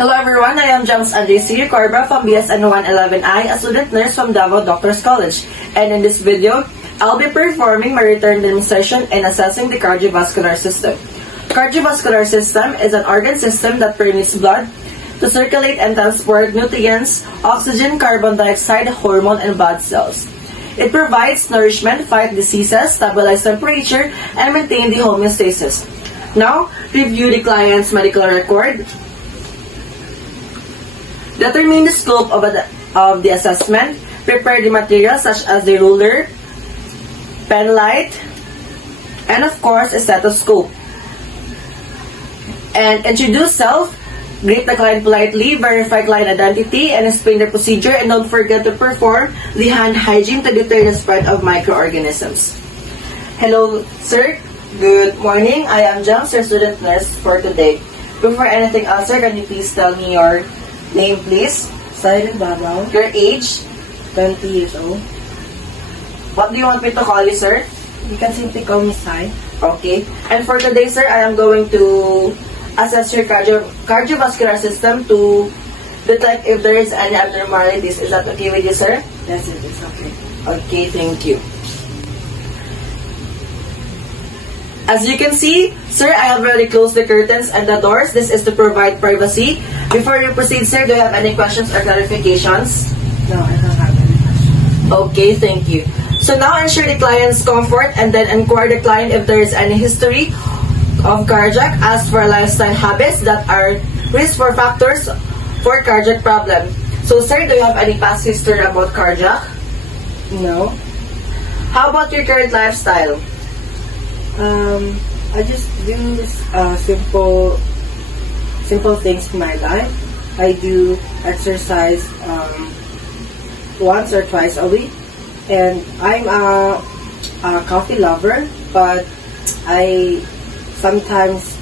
Hello everyone, I am James Andresi Corba from BSN 111I, a student nurse from Davao Doctors College. And in this video, I'll be performing my return demonstration and assessing the cardiovascular system. Cardiovascular system is an organ system that permits blood to circulate and transport nutrients, oxygen, carbon dioxide, hormone, and blood cells. It provides nourishment, fight diseases, stabilize temperature, and maintain the homeostasis. Now, review the client's medical record. Determine the scope of the assessment. Prepare the materials such as the ruler, pen light, and of course, a stethoscope. And introduce self. Greet the client politely, verify client identity, and explain the procedure. And don't forget to perform the hand hygiene to deter the spread of microorganisms. Hello, sir. Good morning. I am James, your student nurse for today. Before anything else, sir, can you please tell me your name, please? Silent Babaw. Your age? 20 years old. What do you want me to call you, sir? You can simply call me Sai. Okay. And for today, sir, I am going to assess your cardiovascular system to detect if there is any abnormalities. Is that okay with you, sir? That's it. It's okay. Okay, thank you. As you can see, sir, I have already closed the curtains and the doors. This is to provide privacy. Before you proceed, sir, do you have any questions or clarifications? No, I don't have any questions. Okay, thank you. So now ensure the client's comfort and then inquire the client if there is any history of cardiac. Ask for lifestyle habits that are risk for factors for cardiac problem. So, sir, do you have any past history about cardiac? No. How about your current lifestyle? I just do simple things in my life. I do exercise once or twice a week, and I'm a coffee lover, but I sometimes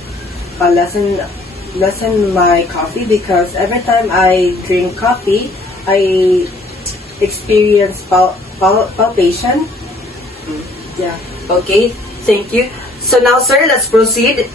lessen my coffee because every time I drink coffee, I experience palpitation. Yeah. Okay, thank you. So now, sir, let's proceed.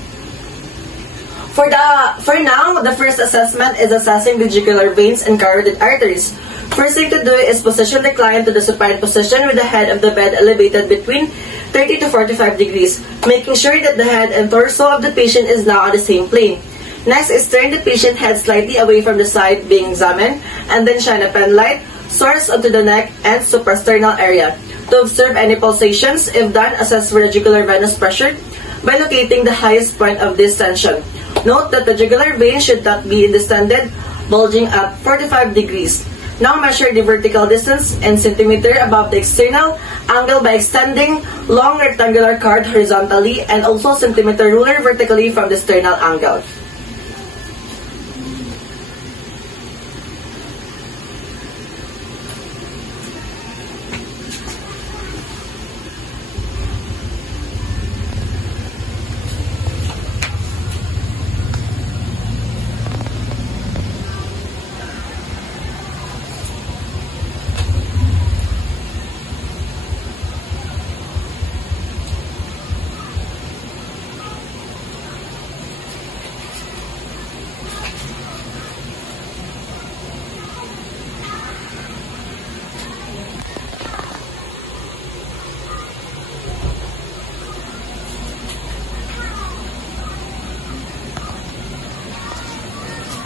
For now, the first assessment is assessing the jugular veins and carotid arteries. First thing to do is position the client to the supine position with the head of the bed elevated between 30 to 45 degrees, making sure that the head and torso of the patient is now on the same plane. Next is turn the patient head slightly away from the side being examined, and then shine a pen light source onto the neck and suprasternal area to observe any pulsations. If done, assess for the jugular venous pressure by locating the highest point of distension. Note that the jugular vein should not be distended, bulging at 45 degrees. Now measure the vertical distance in centimeter above the external angle by extending long rectangular card horizontally and also centimeter ruler vertically from the sternal angle.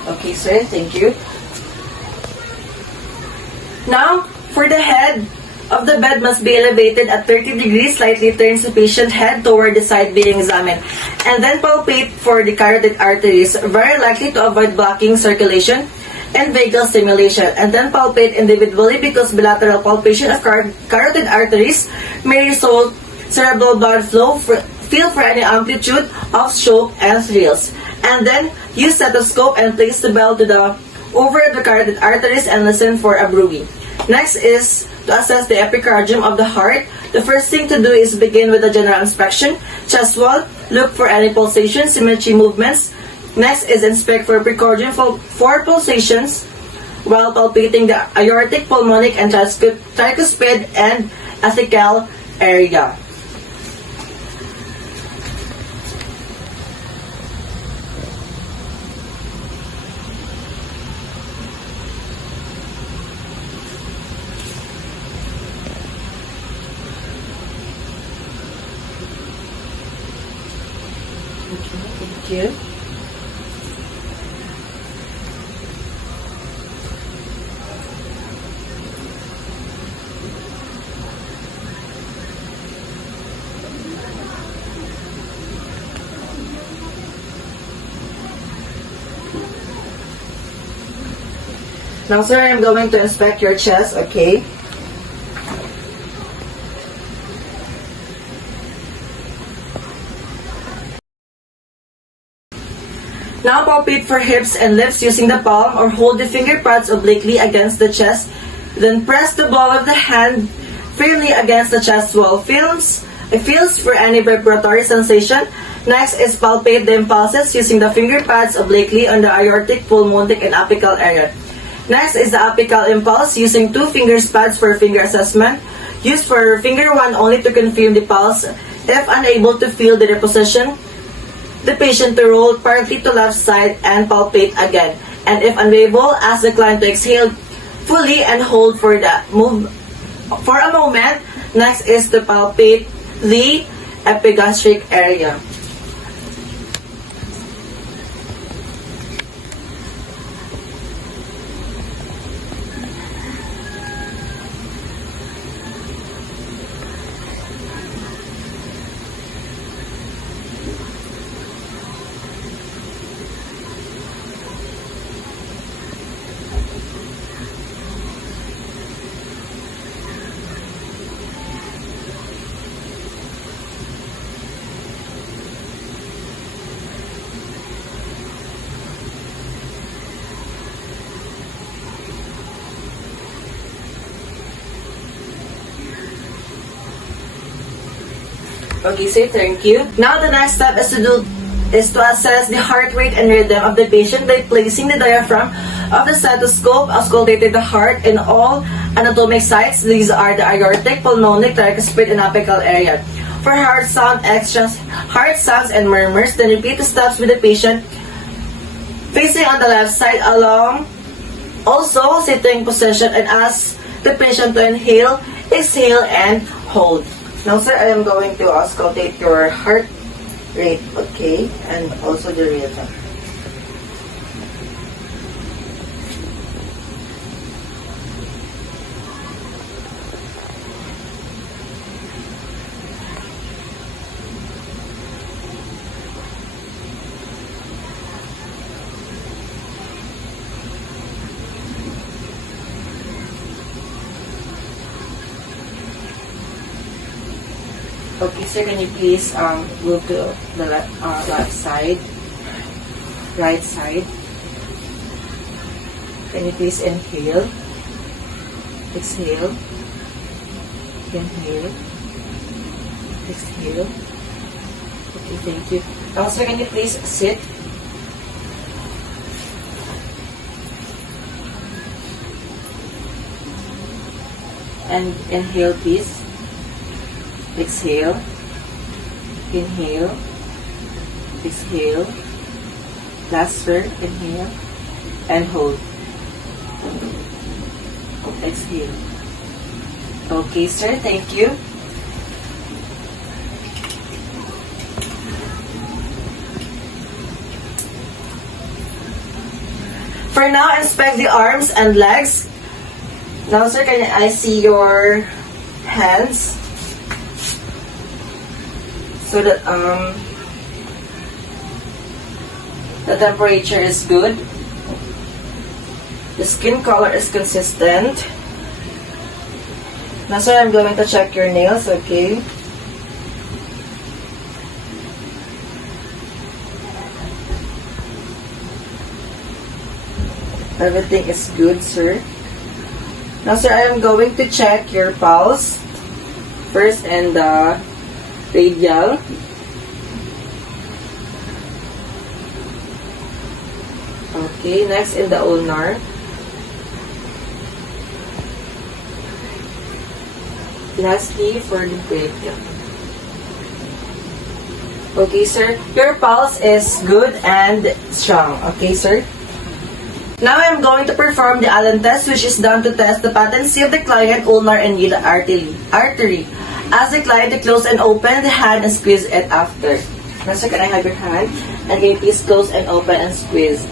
Okay, sir, thank you. Now, for the head of the bed must be elevated at 30 degrees, slightly turns the patient head toward the side being examined, and then palpate for the carotid arteries, very likely to avoid blocking circulation and vagal stimulation, and then palpate individually because bilateral palpation of carotid arteries may result cerebral blood flow. Feel for any amplitude of stroke and thrills. And then use stethoscope and place the bell over the carotid arteries and listen for a bruit. Next is to assess the epicardium of the heart. The first thing to do is begin with a general inspection. Chest wall, look for any pulsations, symmetry movements. Next is inspect for precordium for pulsations while palpating the aortic, pulmonic, and tricuspid and apical area. Thank you. Now, sir, I'm going to inspect your chest, okay? Now, palpate for hips and lips using the palm or hold the finger pads obliquely against the chest. Then press the ball of the hand firmly against the chest wall. Feels for any vibratory sensation. Next is palpate the impulses using the finger pads obliquely on the aortic, pulmonic, and apical area. Next is the apical impulse using 2 finger pads for finger assessment. Use for finger 1 only to confirm the pulse. If unable to feel the reposition, the patient to roll partly to left side and palpate again. And if unable, ask the client to exhale fully and hold for a moment. Next is to palpate the epigastric area. Okay, sir, thank you. Now the next step is to assess the heart rate and rhythm of the patient by placing the diaphragm of the stethoscope, auscultating the heart in all anatomic sites. These are the aortic, pulmonic, tricuspid, and apical area. For heart sounds and murmurs, then repeat the steps with the patient facing on the left side along also sitting position and ask the patient to inhale, exhale, and hold. Now, sir, I am going to auscultate your heart rate, okay, and also the rhythm. Okay, sir, can you please move to the left side, right side? Can you please inhale, exhale, inhale, exhale? Okay, thank you. Now, sir, can you please sit? And inhale, please. Exhale, inhale, exhale, last sir, inhale, and hold. Exhale. Okay, sir, thank you. For now, inspect the arms and legs. Now, sir, can I see your hands? So that the temperature is good, the skin color is consistent. Now, sir, I'm going to check your nails, okay? Everything is good, sir. Now, sir, I am going to check your pulse first and radial. Okay, next in the ulnar. Lastly, for the brachial. Okay, sir. Your pulse is good and strong. Okay, sir. Now I'm going to perform the Allen test, which is done to test the patency of the client ulnar and medial artery. Ask the client to close and open the hand and squeeze it after. Now, sir, can I have your hand? And can you please close and open and squeeze?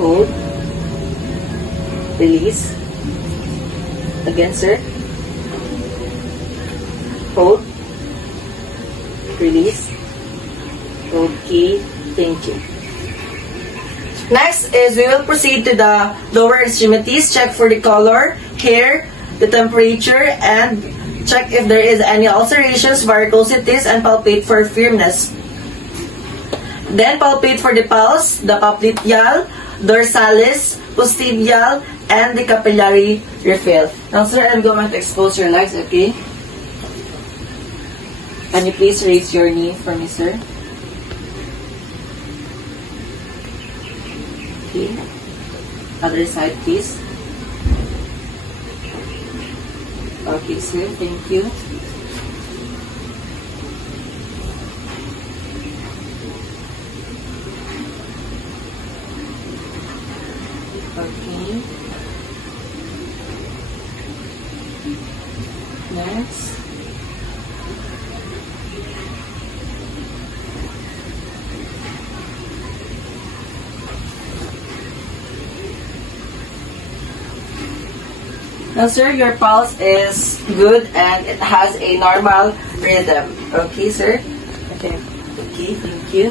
Hold. Release. Again, sir. Hold. Release. Okay, thank you. Next is we will proceed to the lower extremities. Check for the color, hair, the temperature, and check if there is any ulcerations, varicosities, and palpate for firmness. Then palpate for the pulse, the popliteal, dorsalis, postibial, and the capillary refill. Now, sir, I'm going to expose your legs, okay? Can you please raise your knee for me, sir? Okay. Other side, please. Okay, sir. Thank you. Okay. Next. Now, sir, your pulse is good and it has a normal rhythm. Okay, sir? Okay. Okay, thank you.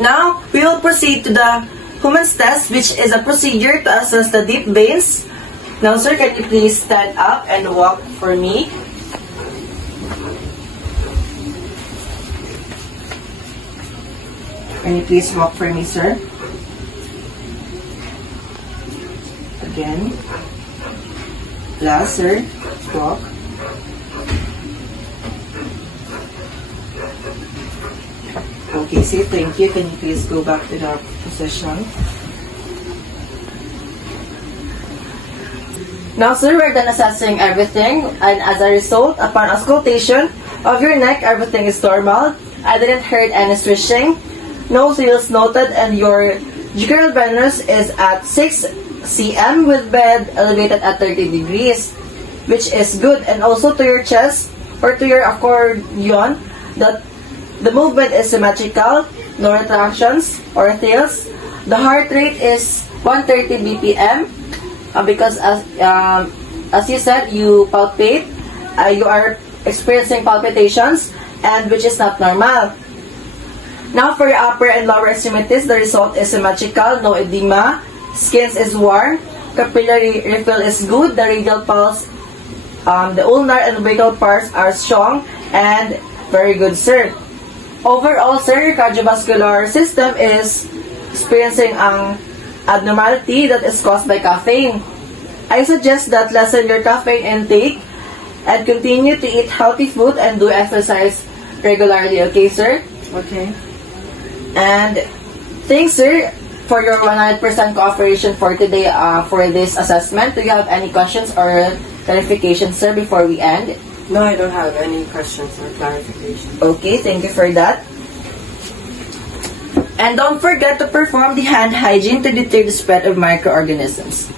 Now, we will proceed to the Human's test, which is a procedure to assess the deep veins. Now, sir, can you please stand up and walk for me? Can you please walk for me, sir? Again. Last, sir. Walk. Okay, sir. Thank you. Can you please go back to the position? Now, sir, we're done assessing everything. And as a result, upon auscultation of your neck, everything is normal. I didn't hear any swishing. No thrills noted, and your jugular venous is at 6 cm with bed elevated at 30 degrees, which is good. And also to your chest or to your accordion, that the movement is symmetrical, no retractions or thrills. The heart rate is 130 BPM because as you said, you palpate, you are experiencing palpitations, and which is not normal. Now for your upper and lower extremities, the result is symmetrical, no edema, skin is warm, capillary refill is good, the radial pulse, the ulnar and umbilical parts are strong and very good, sir. Overall, sir, your cardiovascular system is experiencing an abnormality that is caused by caffeine. I suggest that lessen your caffeine intake and continue to eat healthy food and do exercise regularly, okay, sir? Okay. And thanks, sir, for your 100% cooperation for today for this assessment. Do you have any questions or clarifications, sir, before we end? No, I don't have any questions or clarification. Okay, thank you for that. And don't forget to perform the hand hygiene to deter the spread of microorganisms.